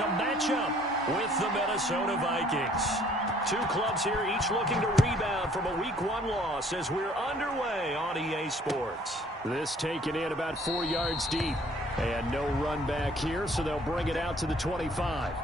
to match up with the Minnesota Vikings. Two clubs here, each looking to rebound from a Week 1 loss as we're underway on EA Sports. This taken in about 4 yards deep. And no run back here, so they'll bring it out to the 25.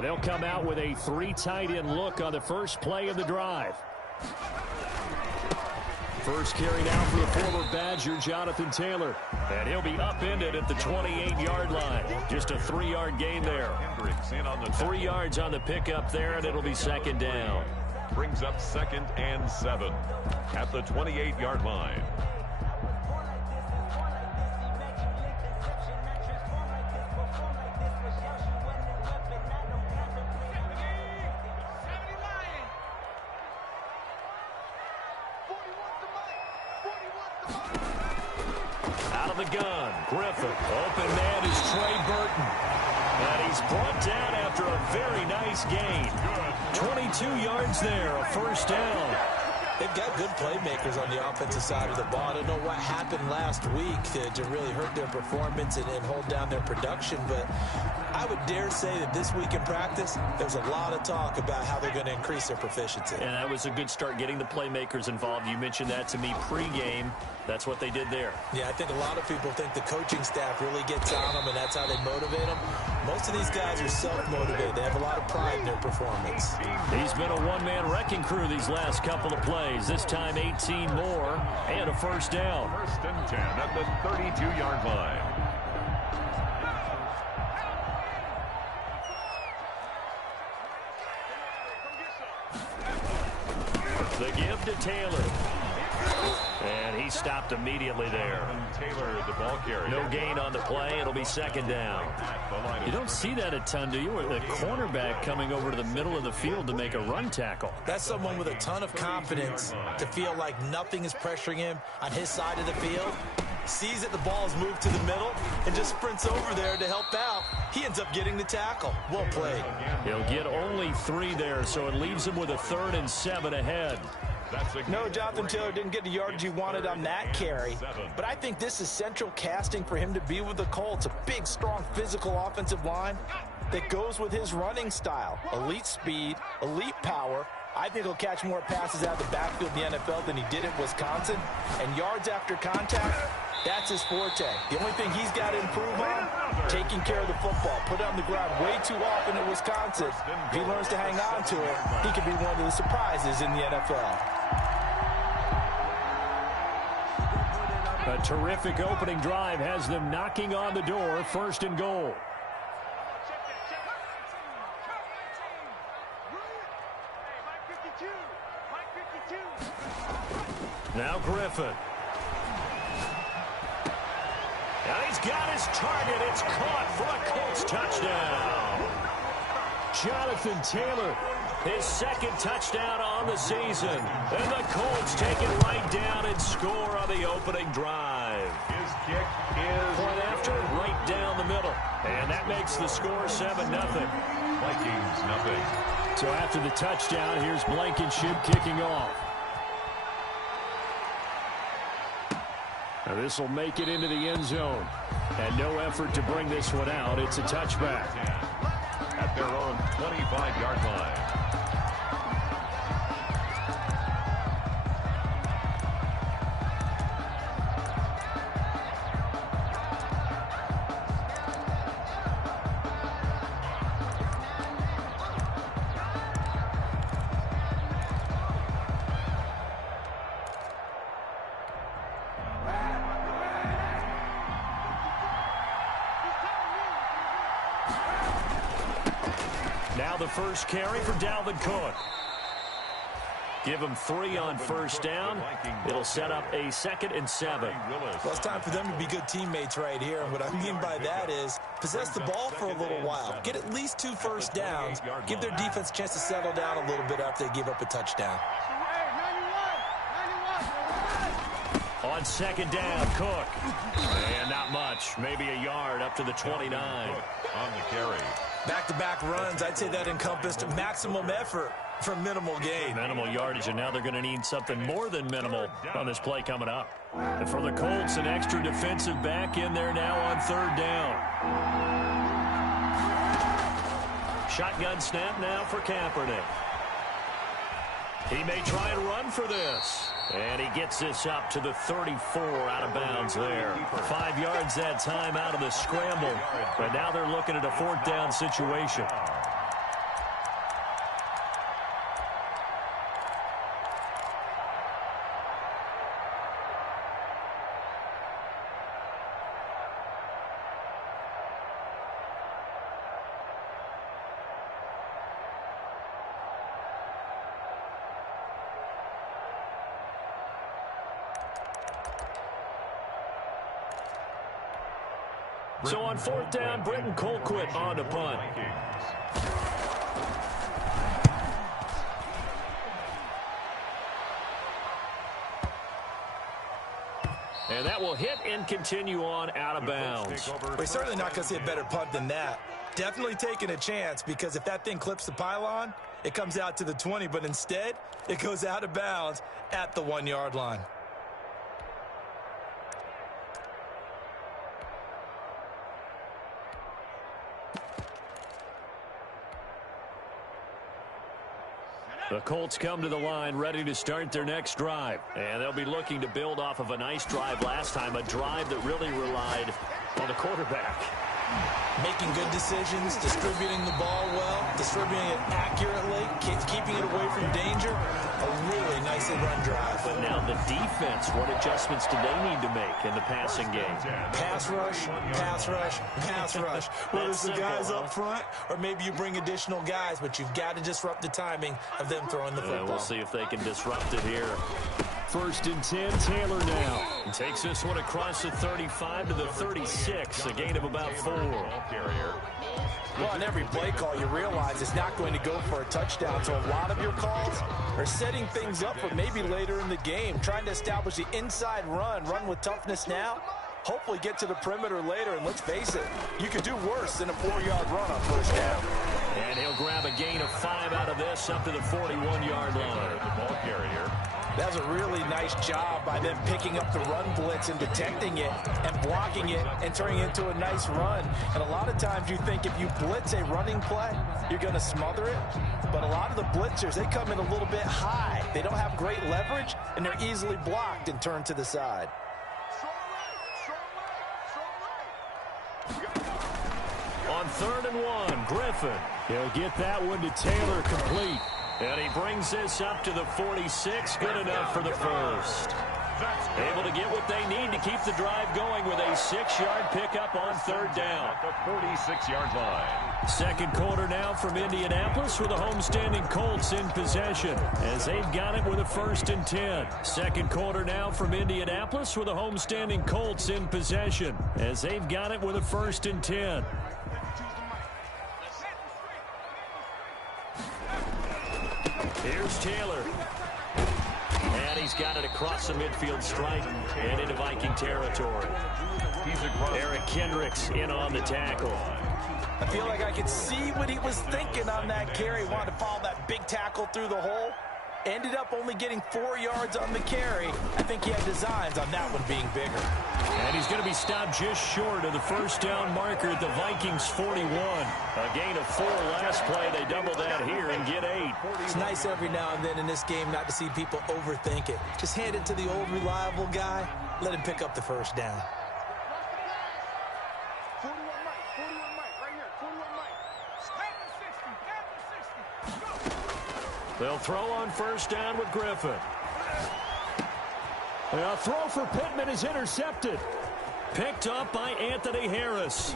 They'll come out with a 3 tight end look on the first play of the drive. First carry now for the former Badger, Jonathan Taylor. And he'll be upended at the 28-yard line. Just a 3-yard gain there. 3 yards on the pickup there, and it'll be second down. Brings up 2nd and 7 at the 28-yard line. Gun. Griffin. Open man is Trey Burton. And he's brought down after a very nice gain. 22 yards there, a first down. They've got good playmakers on the offensive side of the ball. I don't know what happened last week to really hurt their performance and hold down their production, but I would dare say that this week in practice, there's a lot of talk about how they're going to increase their proficiency. And that was a good start getting the playmakers involved. You mentioned that to me pregame. That's what they did there. Yeah, I think a lot of people think the coaching staff really gets on them, and that's how they motivate them. Most of these guys are self-motivated. They have a lot of pride in their performance. He's been a one-man wrecking crew these last couple of plays. This time 18 more and a first down. 1st and 10 at the 32-yard line. The give to Taylor. And he stopped immediately there. Taylor, the ball carrier. No gain on the play. It'll be second down. You don't see that a ton, do you? A cornerback coming over to the middle of the field to make a run tackle. That's someone with a ton of confidence to feel like nothing is pressuring him on his side of the field. Sees that the ball is moved to the middle and just sprints over there to help out. He ends up getting the tackle. Well played. He'll get only 3 there, so it leaves him with a 3rd and 7 ahead. No, Jonathan Taylor didn't get the yardage he wanted on that carry, but I think this is central casting for him to be with the Colts. A big, strong, physical offensive line that goes with his running style. Elite speed, elite power. I think he'll catch more passes out of the backfield in the NFL than he did at Wisconsin. And yards after contact, that's his forte. The only thing he's got to improve on, taking care of the football. Put it on the ground way too often at Wisconsin. If he learns to hang on to it, he could be one of the surprises in the NFL. A terrific opening drive has them knocking on the door, 1st and goal. Now Griffin. And he's got his target. It's caught for a Colts touchdown. Jonathan Taylor, his 2nd touchdown on the season. And the Colts take it right down and score on the opening drive. His kick is point after, right down the middle. And that makes the score 7-0. Vikings nothing. So after the touchdown, here's Blankenship kicking off. Now this will make it into the end zone. And no effort to bring this one out. It's a touchback. At their own 25-yard line. Now the first carry for Dalvin Cook. Give them 3 on first down. It'll set up a 2nd and 7. Well, it's time for them to be good teammates right here. And what I mean by that is possess the ball for a little while. Get at least 2 first downs. Give their defense a chance to settle down a little bit after they give up a touchdown. On 2nd down, Cook. And not much. Maybe a yard up to the 29. On the carry. Back-to-back runs, I'd say that encompassed maximum effort for minimal gain. Minimal yardage, and now they're going to need something more than minimal on this play coming up. And for the Colts, an extra defensive back in there now on 3rd down. Shotgun snap now for Kaepernick. He may try and run for this. And he gets this up to the 34 out of bounds there. 5 yards that time out of the scramble. But now they're looking at a 4th down situation. So on 4th down, Britton Colquitt on to punt. And that will hit and continue on out of bounds. We're certainly not going to see a better punt than that. Definitely taking a chance, because if that thing clips the pylon, it comes out to the 20, but instead, it goes out of bounds at the 1-yard line. The Colts come to the line ready to start their next drive. And they'll be looking to build off of a nice drive last time, a drive that really relied on the quarterback. Making good decisions, distributing the ball well, distributing it accurately, keeping it away from danger. A really nicely run drive. But now the defense, what adjustments do they need to make in the passing game? Pass rush, pass rush, pass rush. Whether it's the guys up front or maybe you bring additional guys, but you've got to disrupt the timing of them throwing the football. We'll see if they can disrupt it here. 1st and 10, Taylor now. Takes this one across the 35 to the 36, a gain of about 4. Well, on every play call, you realize it's not going to go for a touchdown, so a lot of your calls are setting things up for maybe later in the game, trying to establish the inside run with toughness now, hopefully get to the perimeter later, and let's face it, you could do worse than a 4-yard run on 1st down. And he'll grab a gain of 5 out of this up to the 41-yard line. The ball carrier. That was a really nice job by them picking up the run blitz and detecting it and blocking it and turning it into a nice run. And a lot of times you think if you blitz a running play, you're going to smother it. But a lot of the blitzers, they come in a little bit high. They don't have great leverage, and they're easily blocked and turned to the side. On 3rd and 1, Griffin. He'll get that one to Taylor complete. And he brings this up to the 46. Good enough for the 1st. Able to get what they need to keep the drive going with a 6-yard pickup on 3rd down. At the 46-yard line. 2nd quarter now from Indianapolis with the homestanding Colts in possession as they've got it with a 1st and 10. 2nd quarter now from Indianapolis with the homestanding Colts in possession as they've got it with a 1st and 10. Here's Taylor. And he's got it across the midfield stripe and into Viking territory. Eric Kendricks in on the tackle. I feel like I could see what he was thinking on that carry. Wanted to follow that big tackle through the hole. Ended up only getting 4 yards on the carry. I think he had designs on that one being bigger. And he's going to be stopped just short of the 1st down marker at the Vikings 41. A gain of 4 last play. They double that here and get 8. It's nice every now and then in this game not to see people overthink it. Just hand it to the old reliable guy. Let him pick up the 1st down. They'll throw on 1st down with Griffin. A throw for Pittman is intercepted. Picked up by Anthony Harris.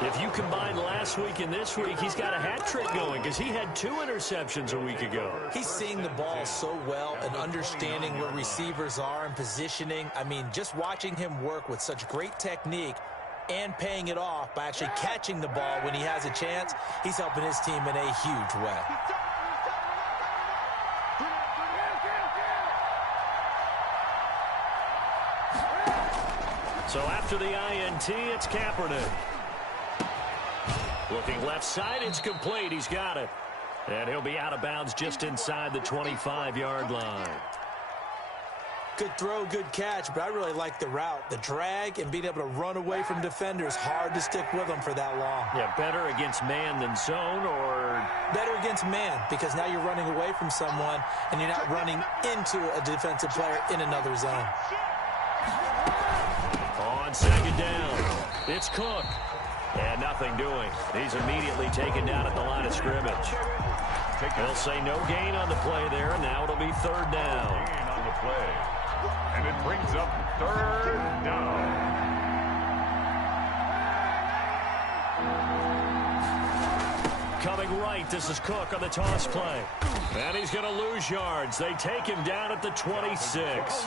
If you combine last week and this week, he's got a hat trick going because he had 2 interceptions a week ago. He's seeing the ball so well and understanding where receivers are and positioning. I mean, just watching him work with such great technique and paying it off by actually catching the ball when he has a chance, he's helping his team in a huge way. So after the INT, it's Kaepernick. Looking left side, it's complete. He's got it. And he'll be out of bounds just inside the 25-yard line. Good throw, good catch, but I really like the route. The drag and being able to run away from defenders, hard to stick with them for that long. Yeah, better against man than zone, or? Better against man, because now you're running away from someone and you're not running into a defensive player in another zone. On second down, it's Cook. And nothing doing. He's immediately taken down at the line of scrimmage. They'll say no gain on the play there, and now it'll be third down. Gain on the play. And it brings up third down. Coming right, this is Cook on the toss play. And he's going to lose yards. They take him down at the 26.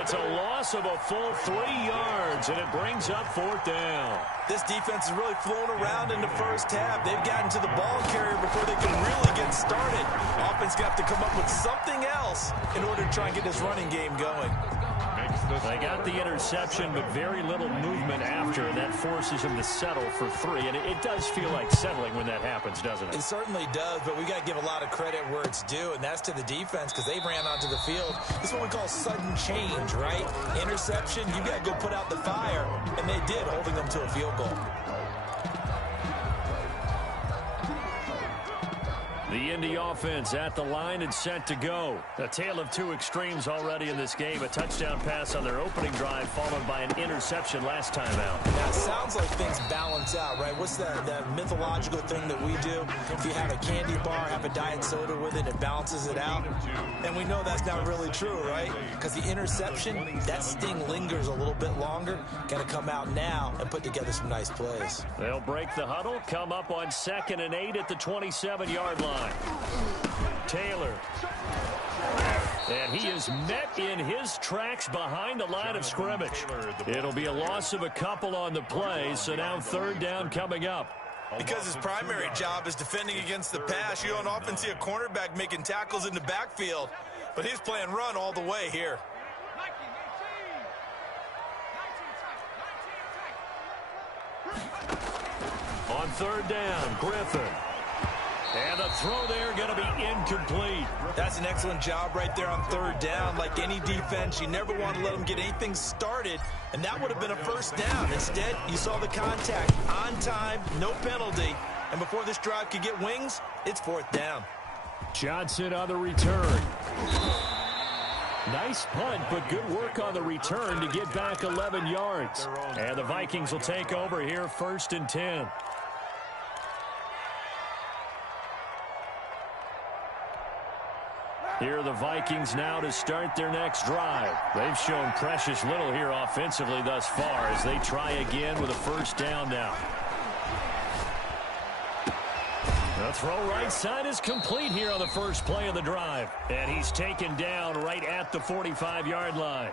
It's a loss of a full 3 yards, and it brings up fourth down. This defense is really flown around in the first half. They've gotten to the ball carrier before they can really get started. Offense got to come up with something else in order to try and get this running game going. They got the interception, but very little movement after, and that forces him to settle for 3. And it does feel like settling when that happens, doesn't it? It certainly does, but we got to give a lot of credit where it's due, and that's to the defense because they ran onto the field. This is what we call sudden change, right? Interception, you got to go put out the fire, and they did, holding them to a field goal. The Indy offense at the line and set to go. A tale of 2 extremes already in this game. A touchdown pass on their opening drive followed by an interception last time out. Now, it sounds like things balance out, right? What's that mythological thing that we do? If you have a candy bar, have a diet soda with it, it balances it out. And we know that's not really true, right? Because the interception, that sting lingers a little bit longer. Got to come out now and put together some nice plays. They'll break the huddle, come up on 2nd and 8 at the 27-yard line. Taylor. And he is met in his tracks behind the line of scrimmage. It'll be a loss of a couple on the play, so now third down coming up. Because his primary job is defending against the pass, you don't often see a cornerback making tackles in the backfield. But he's playing run all the way here. On third down, Griffin. And the throw there going to be incomplete. That's an excellent job right there on third down. Like any defense, you never want to let them get anything started, and that would have been a first down. Instead, you saw the contact on time, no penalty, and before this drive could get wings, it's fourth down. Johnson on the return. Nice punt, but good work on the return to get back 11 yards. And the Vikings will take over here, 1st and 10. Here are the Vikings now to start their next drive. They've shown precious little here offensively thus far as they try again with a first down now. The throw right side is complete here on the first play of the drive. And he's taken down right at the 45-yard line.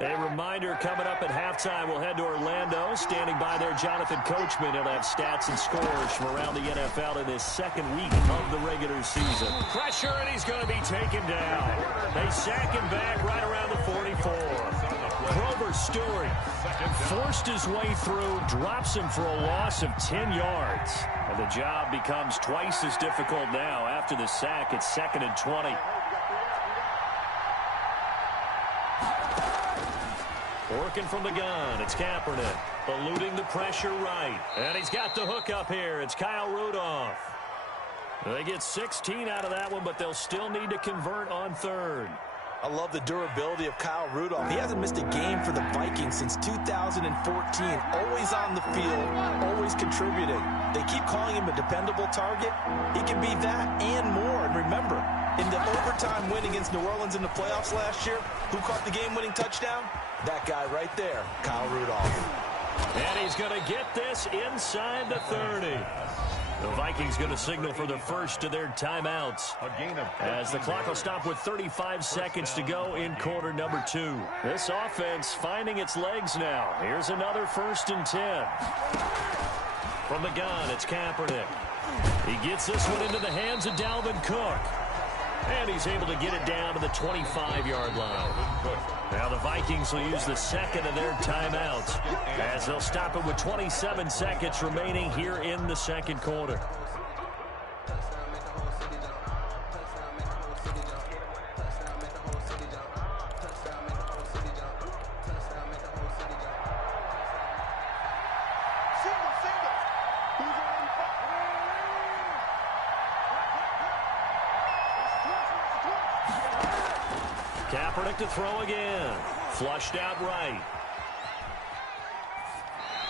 A reminder, coming up at halftime, we'll head to Orlando. Standing by there, Jonathan Coachman. He'll have stats and scores from around the NFL in this second week of the regular season. Pressure, and he's going to be taken down. They sack him back right around the 44. Grover Stewart forced his way through, drops him for a loss of 10 yards. And the job becomes twice as difficult now. After the sack, it's 2nd and 20. Working from the gun, it's Kaepernick, eluding the pressure right. And he's got the hook up here. It's Kyle Rudolph. They get 16 out of that one, but they'll still need to convert on third. I love the durability of Kyle Rudolph. He hasn't missed a game for the Vikings since 2014. Always on the field, always contributing. They keep calling him a dependable target. He can be that and more. And remember, In the overtime win against New Orleans in the playoffs last year, who caught the game-winning touchdown? That guy right there, Kyle Rudolph. And he's going to get this inside the 30. The Vikings going to signal for the first of their timeouts as the clock will stop with 35 seconds to go in quarter number 2. This offense finding its legs now. Here's another 1st and 10. From the gun, it's Kaepernick. He gets this one into the hands of Dalvin Cook. And he's able to get it down to the 25-yard line. Now the Vikings will use the second of their timeouts as they'll stop it with 27 seconds remaining here in the second quarter. Kaepernick to throw again. Flushed out right.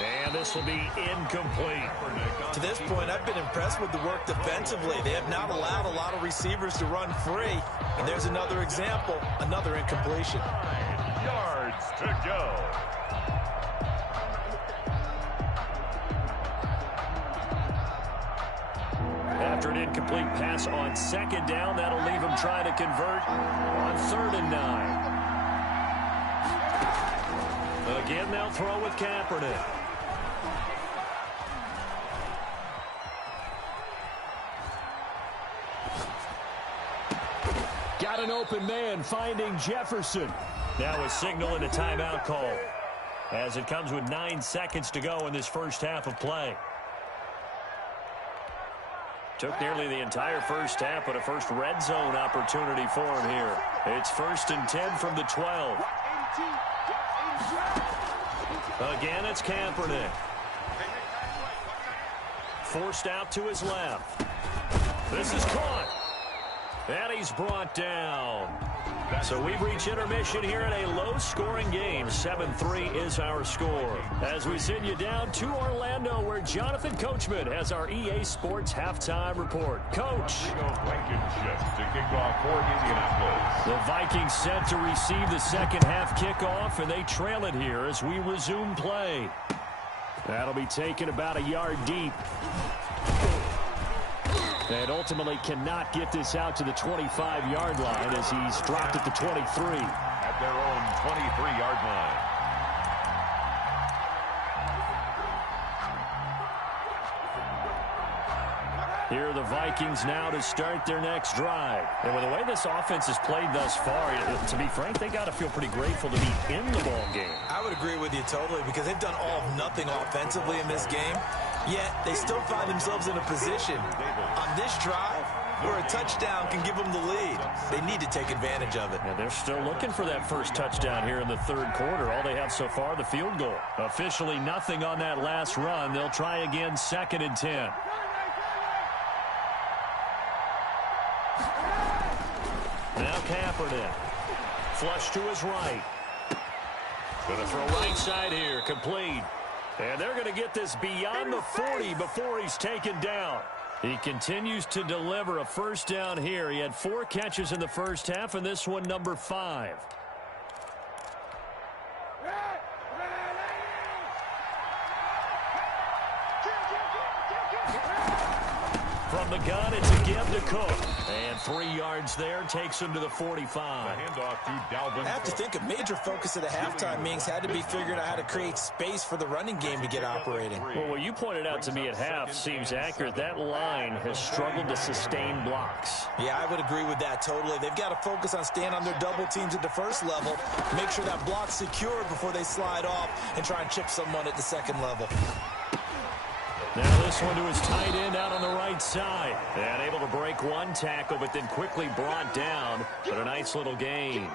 And this will be incomplete. To this point, I've been impressed with the work defensively. They have not allowed a lot of receivers to run free. And there's another example, another incompletion. 9 yards to go. After an incomplete pass on second down, that'll leave him trying to convert on 3rd and 9. Again, they'll throw with Kaepernick. Got an open man finding Jefferson. Now a signal and a timeout call as it comes with 9 seconds to go in this first half of play. Took nearly the entire first half, but a first red zone opportunity for him here. It's 1st and 10 from the 12. Again, it's Kaepernick. Forced out to his left. This is caught. And he's brought down. So we've reached intermission here in a low-scoring game. 7-3 is our score. As we send you down to Orlando, where Jonathan Coachman has our EA Sports halftime report. Coach. Blankenship to kick off for Indianapolis. The Vikings set to receive the second half kickoff, and they trail it here as we resume play. That'll be taken about a yard deep. And ultimately cannot get this out to the 25-yard line as he's dropped at the 23. At their own 23-yard line. Here are the Vikings now to start their next drive. And with the way this offense has played thus far, to be frank, they got to feel pretty grateful to be in the ball game. I would agree with you totally because they've done all of nothing offensively in this game. Yet they still find themselves in a position on this drive where a touchdown can give them the lead. They need to take advantage of it. And they're still looking for that first touchdown here in the third quarter. All they have so far, the field goal. Officially nothing on that last run. They'll try again, 2nd and 10. Now Kaepernick. Flush to his right. Going to throw right side here. Complete. And they're going to get this beyond the 40 before he's taken down. He continues to deliver a first down here. He had 4 catches in the first half, and this one number 5. From the gun, it's a give to Cook. And 3 yards there takes him to the 45. The handoff to Dalvin. I have to think a major focus of the halftime meetings had to be figuring out how to create space for the running game to get operating. Well, what you pointed out to me at half seems accurate. That line has struggled to sustain blocks. Yeah, I would agree with that totally. They've got to focus on staying on their double teams at the first level, make sure that block's secured before they slide off and try and chip someone at the second level. Now this one to his tight end out on the right side. And able to break one tackle, but then quickly brought down. But a nice little gain.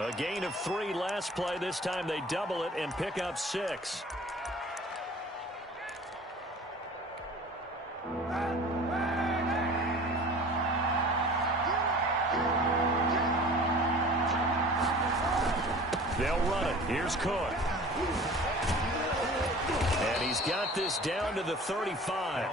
A gain of 3 last play. This time they double it and pick up 6. They'll run it. Here's Cook. And he's got this down to the 35.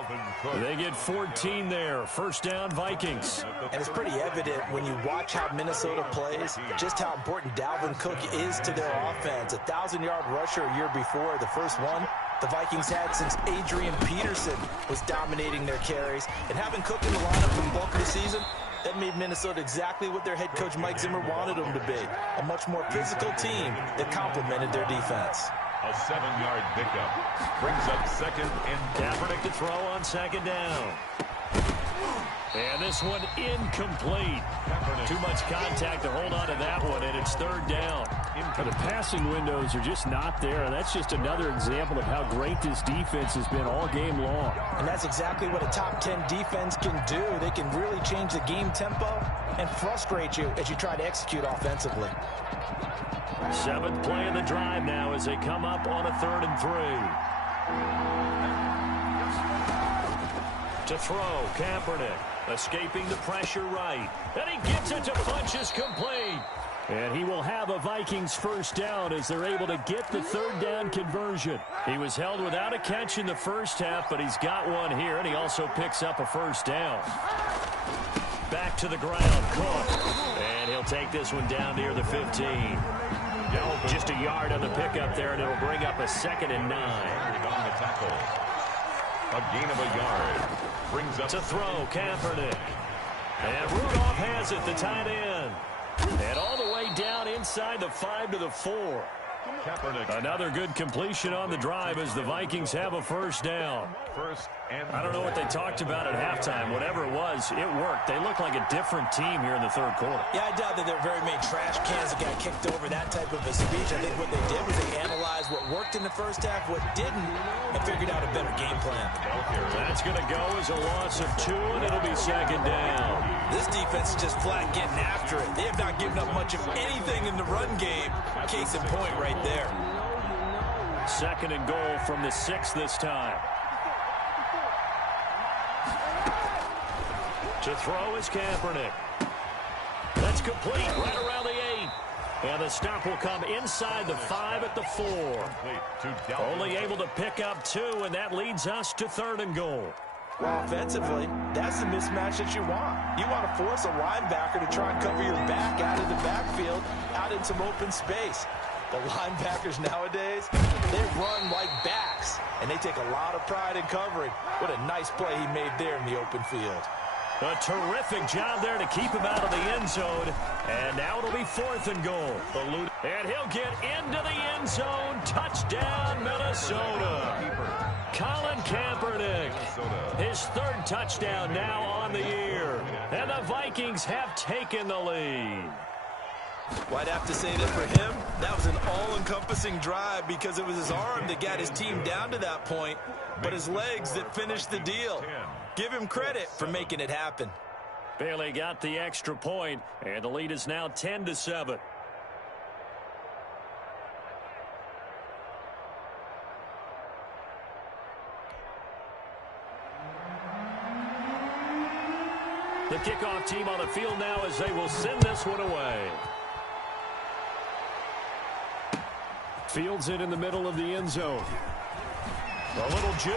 They get 14 there. First down, Vikings. And it's pretty evident when you watch how Minnesota plays, just how important Dalvin Cook is to their offense. A 1,000-yard rusher a year before, the first one the Vikings had since Adrian Peterson was dominating their carries. And having Cook in the lineup for the bulk of the season, that made Minnesota exactly what their head coach Mike Zimmer wanted them to be. A much more physical team that complemented their defense. A 7-yard pickup brings up second and Kaepernick to throw on second down. And this one incomplete. Too much contact to hold on to that one, and it's third down. The passing windows are just not there. That's just another example of how great this defense has been all game long. And that's exactly what a top 10 defense can do. They can really change the game tempo and frustrate you as you try to execute offensively. Seventh play of the drive now as they come up on a 3rd and 3. To throw, Kaepernick escaping the pressure right. And he gets it to Funchess complete. And he will have a Vikings first down as they're able to get the 3rd down conversion. He was held without a catch in the first half, but he's got one here, and he also picks up a first down. Back to the ground, Cook. And he'll take this one down near the 15. Just a yard on the pickup there, and it'll bring up a 2nd and 9. on the tackle. A gain of a yard. Brings up to throw, Kaepernick. And Rudolph has it, the tight end. And all the way down inside the 5 to the 4. Kaepernick. Another good completion on the drive as the Vikings have a first down. First and I don't know what they talked about at halftime. Whatever it was, it worked. They look like a different team here in the 3rd quarter. Yeah, I doubt that there are very many trash cans that got kicked over, that type of a speech. I think what they did was they analyzed what worked in the first half, what didn't, and figured out a better game plan. That's going to go as a loss of 2, and it'll be 2nd down. This defense is just flat getting after it. They have not given up much of anything in the run game. Case in point right there. 2nd and goal from the 6 this time. To throw is Kaepernick. That's complete right around the 8. And the stop will come inside the 5 at the 4. Only able to pick up 2, and that leads us to 3rd and goal. Well, offensively, that's the mismatch that you want. You want to force a linebacker to try and cover your back out of the backfield, out in some open space. The linebackers nowadays, they run like backs, and they take a lot of pride in covering. What a nice play he made there in the open field. A terrific job there to keep him out of the end zone. And now it'll be 4th and goal. And he'll get into the end zone. Touchdown, Minnesota. Colin Kaepernick, his 3rd touchdown now on the year. And the Vikings have taken the lead. Well, I'd have to say that for him, that was an all-encompassing drive because it was his arm that got his team down to that point, but his legs that finished the deal. Give him credit for making it happen. Bailey got the extra point, and the lead is now 10-7. The kickoff team on the field now as they will send this one away. Fields it in the middle of the end zone. A little juke.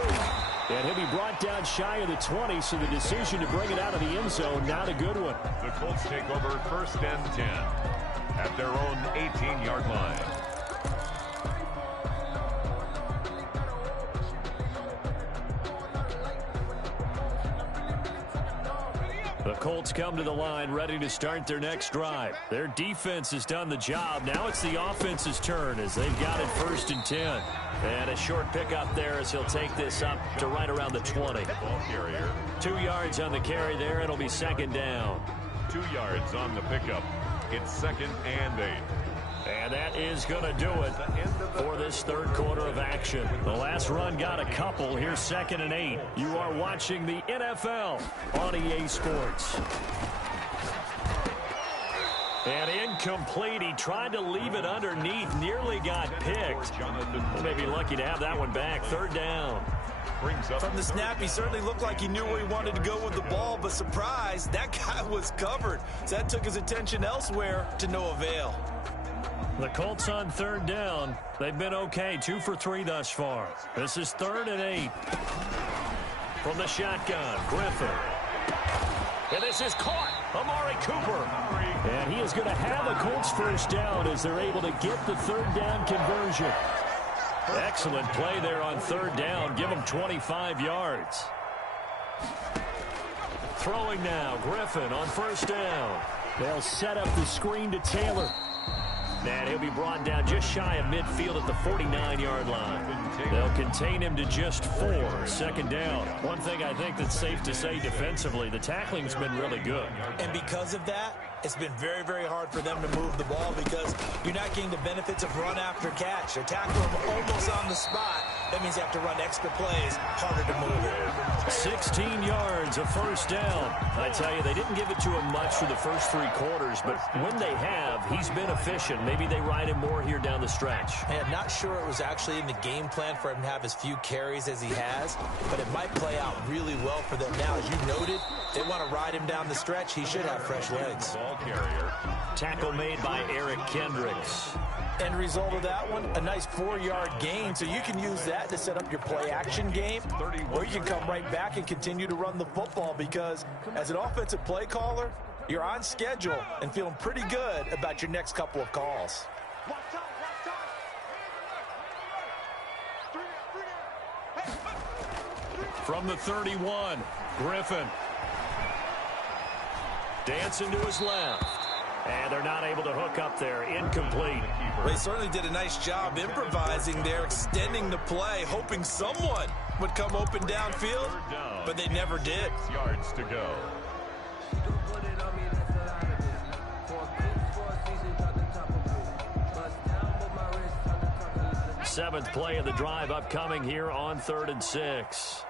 And he'll be brought down shy of the 20, so the decision to bring it out of the end zone, not a good one. The Colts take over 1st and 10 at their own 18-yard line. The Colts come to the line ready to start their next drive. Their defense has done the job. Now it's the offense's turn as they've got it 1st and 10. And a short pickup there as he'll take this up to right around the 20. Ball carrier. 2 yards on the carry there. It'll be 2nd down. 2 yards on the pickup. It's 2nd and 8. And that is going to do it for this 3rd quarter of action. The last run got a couple. Here's 2nd and 8. You are watching the NFL on EA Sports. And incomplete. He tried to leave it underneath. Nearly got picked. He may be lucky to have that one back. 3rd down. From the snap, he certainly looked like he knew where he wanted to go with the ball, but surprise, that guy was covered. So that took his attention elsewhere to no avail. The Colts on third down. They've been okay, 2 for 3 thus far. This is 3rd and 8. From the shotgun, Griffin. And this is caught. Amari Cooper. And he is going to have a Colts first down as they're able to get the 3rd down conversion. Excellent play there on 3rd down. Give him 25 yards. Throwing now, Griffin on 1st down. They'll set up the screen to Taylor. And he'll be brought down just shy of midfield at the 49-yard line. They'll contain him to just 4. 2nd down. One thing I think that's safe to say defensively, the tackling's been really good. And because of that, it's been very, very hard for them to move the ball because you're not getting the benefits of run after catch. They tackle him almost on the spot. That means you have to run extra plays, harder to move it. 16 yards, a 1st down. I tell you, they didn't give it to him much for the first 3 quarters, but when they have, he's been efficient. Maybe they ride him more here down the stretch. I'm not sure it was actually in the game plan for him to have as few carries as he has, but it might play out really well for them now. As you noted, they want to ride him down the stretch. He should have fresh legs. Ball carrier. Tackle made by Eric Kendricks. End result of that one, a nice 4-yard gain, so you can use that to set up your play-action game, or you can come right back and continue to run the football because as an offensive play caller, you're on schedule and feeling pretty good about your next couple of calls. From the 31, Griffin. Dancing to his left. And they're not able to hook up there. Incomplete. They certainly did a nice job improvising there, extending the play, hoping someone would come open downfield, but they never did. 6 yards to go. Seventh play of the drive upcoming here on 3rd and 6.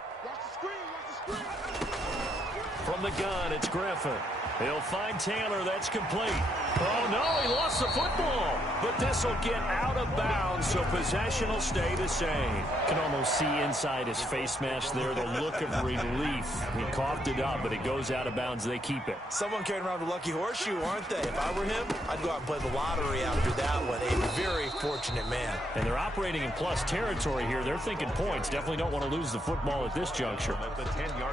From the gun, it's Griffin. He'll find Taylor. That's complete. Oh, no, he lost the football. But this will get out of bounds, so possession will stay the same. You can almost see inside his face mask there the look of relief. He coughed it up, but it goes out of bounds. They keep it. Someone carrying around a lucky horseshoe, aren't they? If I were him, I'd go out and play the lottery after that one. A very fortunate man. And they're operating in plus territory here. They're thinking points. Definitely don't want to lose the football at this juncture.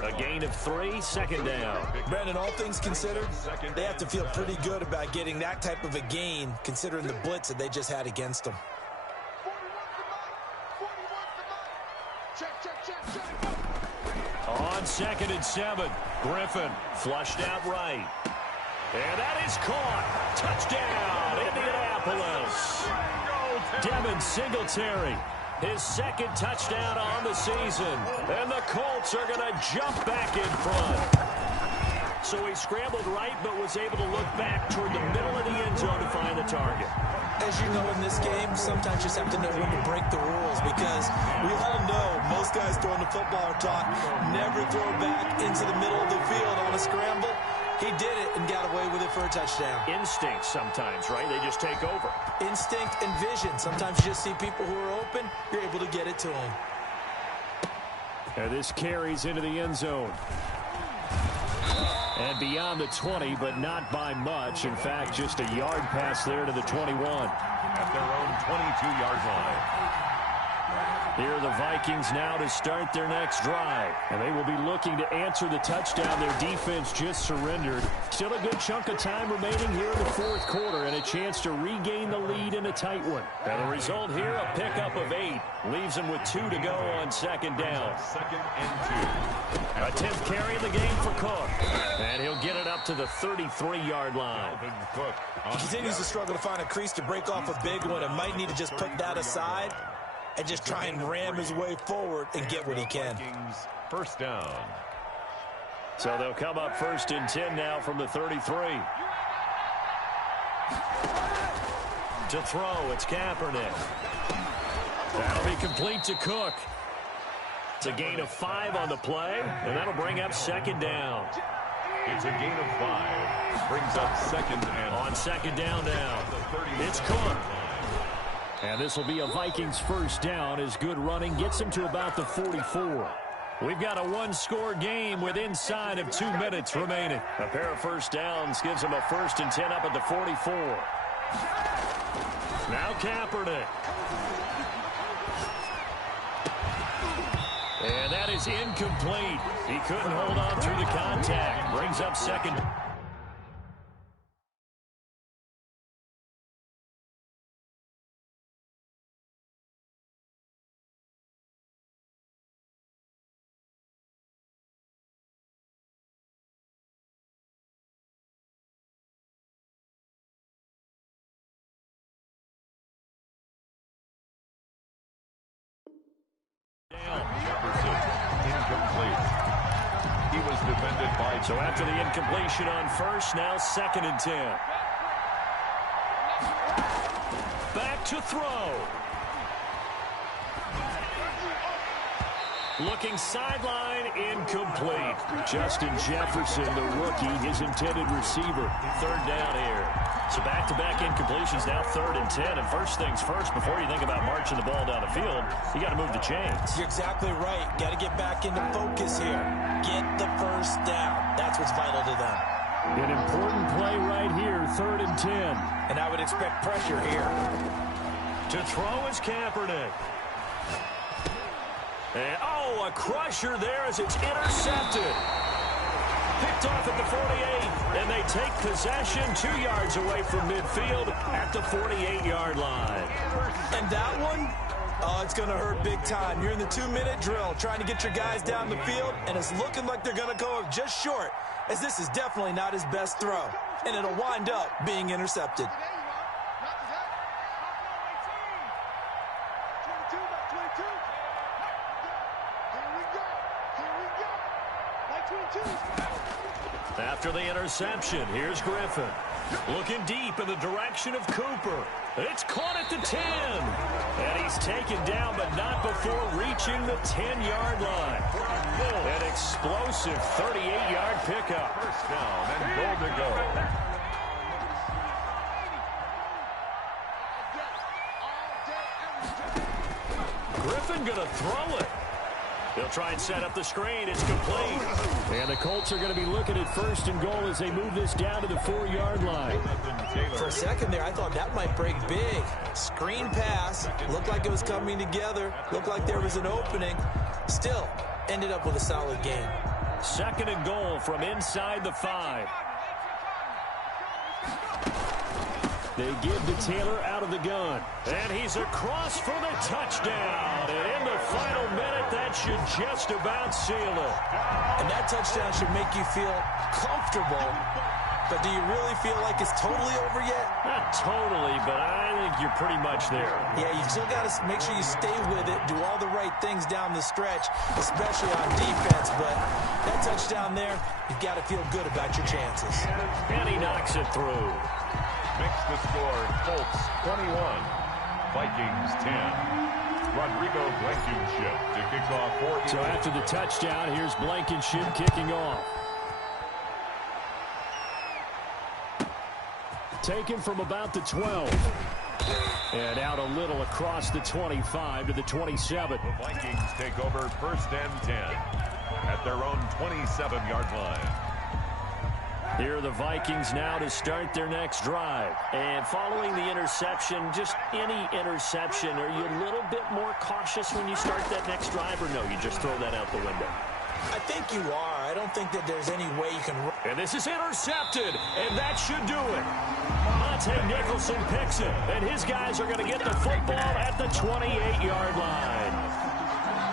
A gain of 3, 2nd down. Brandon, all things considered, they have to feel pretty good about getting that type of a gain, considering the blitz that they just had against them. On 2nd and 7, Griffin flushed out right. And that is caught. Touchdown, Indianapolis. Devin Singletary, his 2nd touchdown on the season. And the Colts are going to jump back in front. So he scrambled right, but was able to look back toward the middle of the end zone to find the target. As you know, in this game, sometimes you just have to know when to break the rules because we all know most guys throwing the football are taught never throw back into the middle of the field on a scramble. He did it and got away with it for a touchdown. Instinct sometimes, right? They just take over. Instinct and vision. Sometimes you just see people who are open, you're able to get it to them. And this carries into the end zone. And beyond the 20, but not by much. In fact, just a yard pass there to the 21. At their own 22-yard line. Here are the Vikings now to start their next drive. And they will be looking to answer the touchdown their defense just surrendered. Still a good chunk of time remaining here in the 4th quarter and a chance to regain the lead in a tight one. And the result here, a pickup of 8. Leaves them with 2 to go on 2nd down. 2nd and 2. A 10th carry in the game for Cook. And he'll get it up to the 33-yard line. He continues to struggle to find a crease to break off a big one and might need to just put that aside and just try and ram his way forward and get what he can. First down. So they'll come up 1st and 10 now from the 33. To throw, it's Kaepernick. That'll be complete to Cook. It's a gain of 5 on the play, and that'll bring up 2nd down. It's a gain of 5. Brings up 2nd and... On 2nd down now, it's Cook. And this will be a Vikings first down as good running gets him to about the 44. We've got a 1-score game with inside of 2 minutes remaining. A pair of first downs gives them a 1st and 10 up at the 44. Now Kaepernick. And that is incomplete. He couldn't hold on through the contact. Brings up second. Jefferson, incomplete. He was defended by... So after the incompletion on first, now 2nd and 10. Back to throw. Looking sideline, incomplete. Justin Jefferson, the rookie, his intended receiver. 3rd down here. So back-to-back incompletions, now 3rd and 10. And first things first, before you think about marching the ball down the field, you got to move the chains. You're exactly right. Got to get back into focus here. Get the first down. That's what's vital to them. An important play right here, 3rd and 10. And I would expect pressure here. To throw is Kaepernick. And, oh, a crusher there as it's intercepted. Picked off at the 48, and they take possession 2 yards away from midfield at the 48-yard line. And that one, oh, it's going to hurt big time. You're in the 2-minute drill trying to get your guys down the field, and it's looking like they're going to go just short, as this is definitely not his best throw, and it'll wind up being intercepted. After the interception, here's Griffin. Looking deep in the direction of Cooper. It's caught at the 10. And he's taken down, but not before reaching the 10-yard line. An explosive 38-yard pickup. First down and goal to go. Griffin going to throw it. They'll try and set up the screen. It's complete. And the Colts are going to be looking at 1st and goal as they move this down to the 4-yard line. For a second there, I thought that might break big. Screen pass. Looked like it was coming together. Looked like there was an opening. Still, ended up with a solid game. 2nd and goal from inside the 5. They give to Taylor out of the gun. And he's across for the touchdown. And in the final minute, that should just about seal it. And that touchdown should make you feel comfortable. But do you really feel like it's totally over yet? Not totally, but I think you're pretty much there. Yeah, you still got to make sure you stay with it, do all the right things down the stretch, especially on defense. But that touchdown there, you've got to feel good about your chances. And he knocks it through. Makes the score Colts 21, Vikings 10. Rodrigo Blankenship to kick off for So after the touchdown, here's Blankenship kicking off. Taken from about the 12. And out a little across the 25 to the 27. The Vikings take over 1st and 10 at their own 27-yard line. Here are the Vikings now to start their next drive. And following the interception, just any interception, are you a little bit more cautious when you start that next drive, or no, you just throw that out the window? I think you are. I don't think that there's any way you can... And this is intercepted, and that should do it. Monte Nicholson picks it, and his guys are going to get the football at the 28-yard line.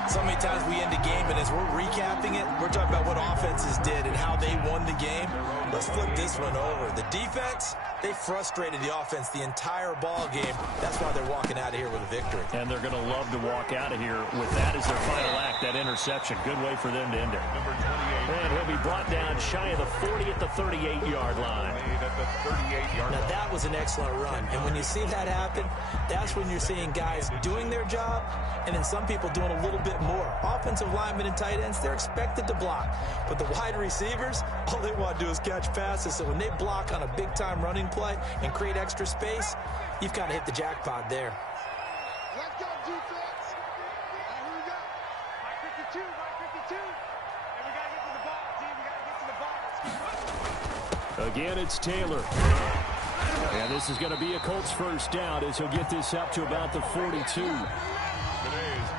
So many times we end a game, and as we're recapping it, we're talking about what offenses did and how they won the game. Let's flip this one over. The defense, they frustrated the offense the entire ball game. That's why they're walking out of here with a victory. And they're going to love to walk out of here with that as their final act, that interception. Good way for them to end it. And he'll be brought down shy of the 40 at the 38-yard line. Now, that was an excellent run. And when you see that happen, that's when you're seeing guys doing their job and then some people doing a little bit more. Offensive linemen and tight ends, they're expected to block. But the wide receivers, all they want to do is catch passes. So when they block on a big-time running play and create extra space, you've kind of hit the jackpot there. Let's go, defense. Here we go. My 52, my 52. And we got to get to the ball, team. We got to get to the ball. Let's keep it. Again, it's Taylor. And this is going to be a Colts first down as he'll get this up to about the 42. Today's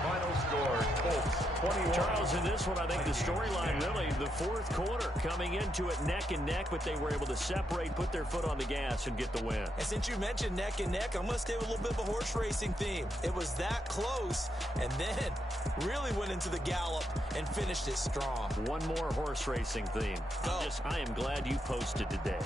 final score, Colts 21. Charles, in this one, I think the storyline really, the fourth quarter, coming into it neck and neck, but they were able to separate, put their foot on the gas, and get the win. And since you mentioned neck and neck, I'm going to stay with a little bit of a horse racing theme. It was that close, and then really went into the gallop and finished it strong. One more horse racing theme. I am glad you posted today.